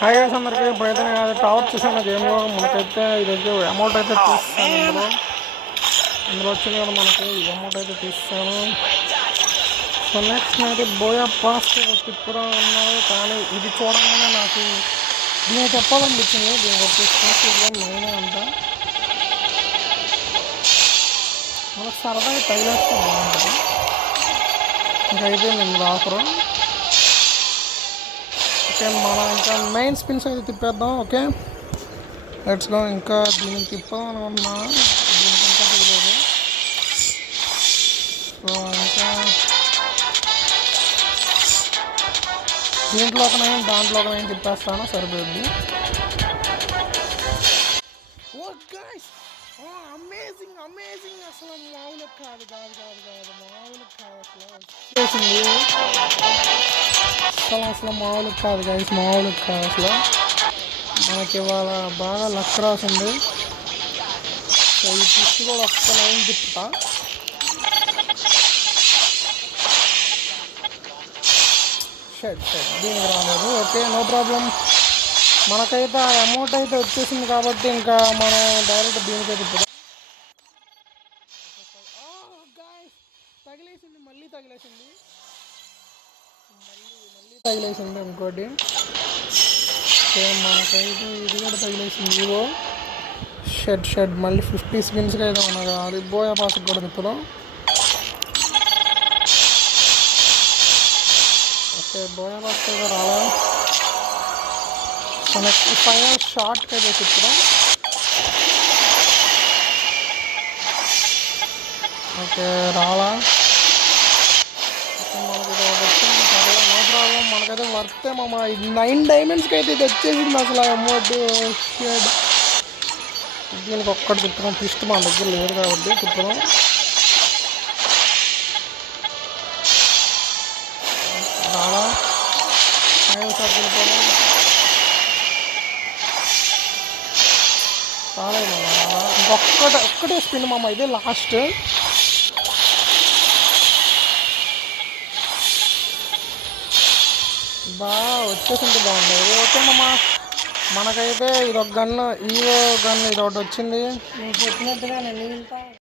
Hi guys అందరికీ. ఇప్పుడైతే నేను టవర్ చేశాను గేమ్లో. మనకైతే ఈరోజు అమౌంట్ అయితే తీస్తాను. ఇందులో వచ్చింది కదా మనకి అమౌంట్ అయితే తీస్తాను. సో నెక్స్ట్ అయితే బోయా పాస్ తిప్పురా ఉన్నాడు. కానీ ఇది చూడగానే నాకు దీన్ని చెప్పాలనిపించింది. దీనికి వచ్చేసి మైనే అంట మనకు సరదాగా తగిలేస్తే బాగుంటుంది. ఇంకైతే నేను ఆఫరు. ఓకే, మనం ఇంకా మెయిన్ స్పిన్స్ అయితే తిప్పేద్దాం. Okay let's go. ఇంకా దీనికి తిప్పాం అనుకున్నా, దీనికి ఇంకా తెలియదు. సో ఇంకా దీంట్లో ఒక నైన్, దాంట్లో ఒక నైన్ తిప్పేస్తాను, సరిపోద్ది. అమేజింగ్ అమేజింగ్, అసలు మామూలు కాదు కాదు కాదు కాదు మామూలు కాదు. అసలు అసలు మామూలు కాదు గైస్, మామూలు కాదు అసలు. మనకి ఇవాళ బాగా లక్ రాసింది. సో ఈ పిచ్చి కూడా ఒక్క లైన్ తిప్పుతా. షెడ్ దీనికి రాలేదు. Okay no problem. మనకైతే ఆ అమౌంట్ అయితే వచ్చేసింది కాబట్టి ఇంకా మనం డైరెక్ట్ దీనికైతే తిప్పుదాం. తగిలేసింది, మళ్ళీ తగిలేసింది ఇంకోటి. మనకైతే ఇది కూడా తగిలేసింది. ఇవో షెడ్ మళ్ళీ 50 స్పిన్స్కి అయితే మనకు అది బోయా పాస్కి కూడా తిప్పుదాం. ఓకే బోయా పాస్ అయితే రాలా. సో నెక్స్ట్ ఫైనల్ షార్ట్కి అయితే తిప్పుదాం. ఓకే రాలా. మనకి ఇది ఒకటి వచ్చింది, పర్లేదు నో ప్రాబ్లం. మనకైతే వర్తే మామ. 9 డైమండ్స్కి అయితే ఇది వచ్చేసింది అసలు అమౌంట్. షెడ్ దీనికి ఒక్కటి తిప్పుదాం. ట్విస్ట్ మన దగ్గర లేదు కాబట్టి తిప్పుదాం. రాలా. ఫైనల్ షాట్ వెళ్ళిపోదాం. రాలేదు మామ, రాలా. ఒక్కటే స్పిన్ మామ, ఇదే లాస్ట్. వచ్చేసింది, బాగుండేది. ఓకే మామ, మనకైతే ఇదొక గన్ను, ఈవో గన్ను ఇది ఒకటి వచ్చింది. నేను చెప్పినట్టుగా నేను